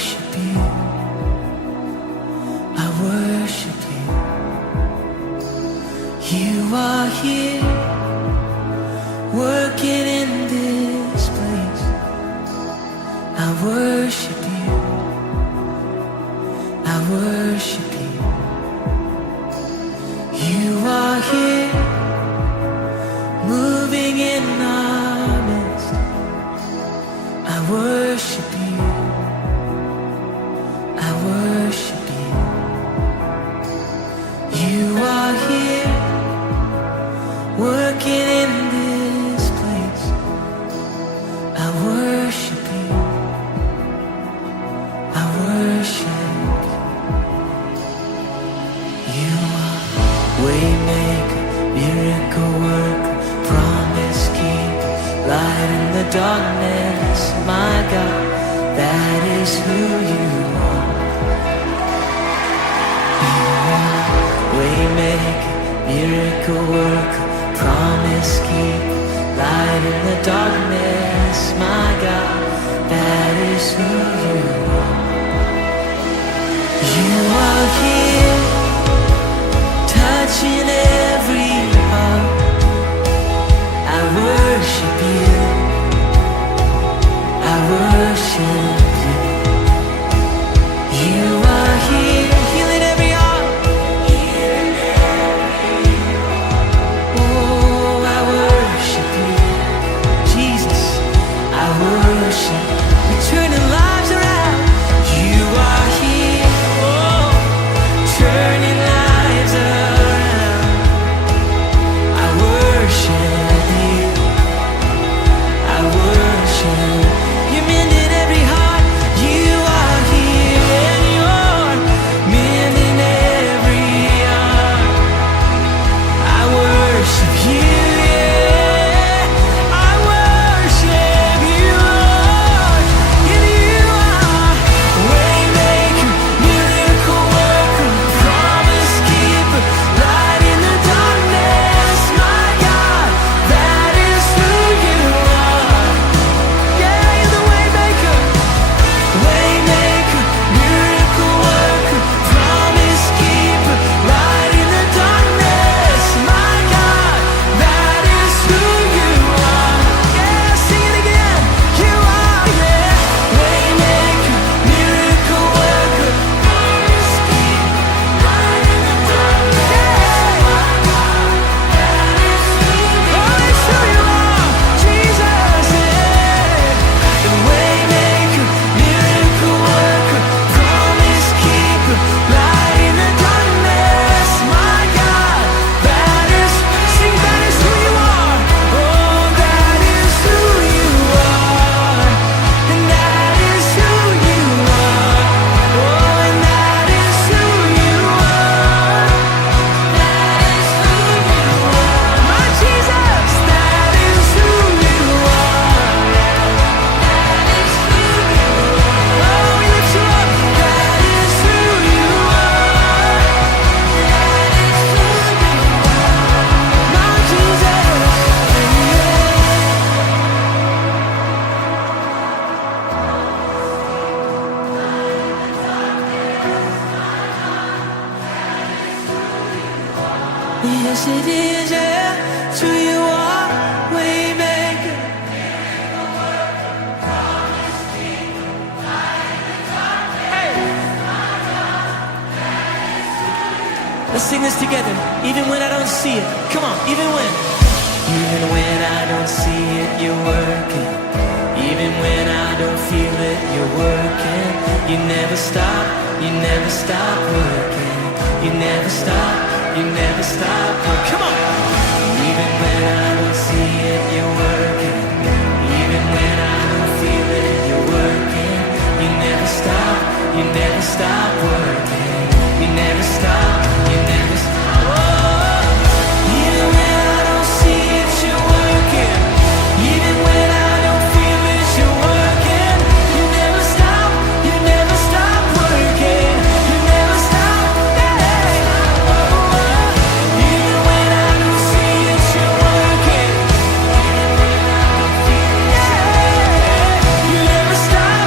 worship you. I worship you. You are here, working in this place. I worship you. I worship you. You are here, moving in our midst. I worship you. I worship you. You are here, working in this place. I worship you. I worship you. You are waymaker, miracle worker, promise keeper, light in the darkness. My God, that is who you are. You are waymaker, miracle worker, promise keeper, light in the darkness. My God, that is who you are. You are here, touching every heart. I worship you. I worship you. You are here, healing every heart. Oh, I worship you, Jesus. I worship. You're turning lives around. You are here, oh, turning lives around. I worship you. I worship. You mended every heart. You are here and you're mending every heart. I worship you, yeah. I worship you, Lord. And you are waymaker, miracle worker, promise keeper, light in the darkness. My God, that is who you are. Yeah, you're the waymaker, waymaker, miracle worker, promise keeper, light in the darkness. My God, that is who you are. Yeah, sing it again. You are, yeah, waymaker, miracle worker, promise keeper, light in the darkness. My God, that is who you are. Oh, it's who you are, Jesus, yeah. The waymaker, miracle worker, promise keeper, light in the darkness. My God, that is, sing, that is who you are. Oh, that is who you are. And that is who you are. Oh, and that is who you are. That is who you are. My Jesus, that is who you are. That is who you are. Oh, we lift you up. That is who you are. That is who you are. My Jesus, yes it is, yeah. It's who you are, waymaker. Let's sing this together, even when I don't see it. Come on, even when I don't see it, you're working. Even when I don't feel it, you're working. You never stop working. You never stop working. Come on. Even when I don't see it, you're working. Even when I don't feel it, you're working. You never stop working. You never stop. Oh, even when I don't see it, you're working. Even when I don't feel it, you're working. You never stop working. You never stop, yeah. Oh, even when I don't see it, you're working. Yeah. You never stop.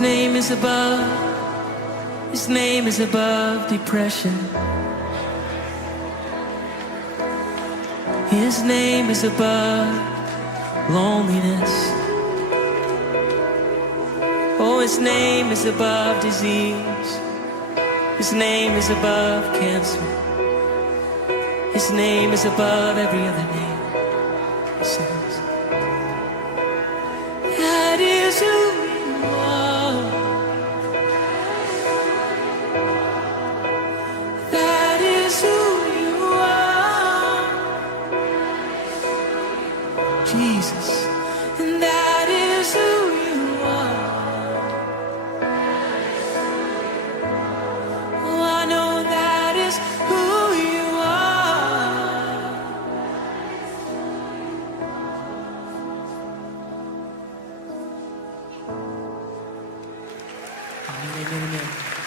His name is above. His name is above depression. His name is above loneliness. Oh, His name is above disease. His name is above cancer. His name is above every other name. He says, that is who you are. That is who you are. Jesus, and that is who you are. Oh, I know that is who you are. Amen, amen, amen.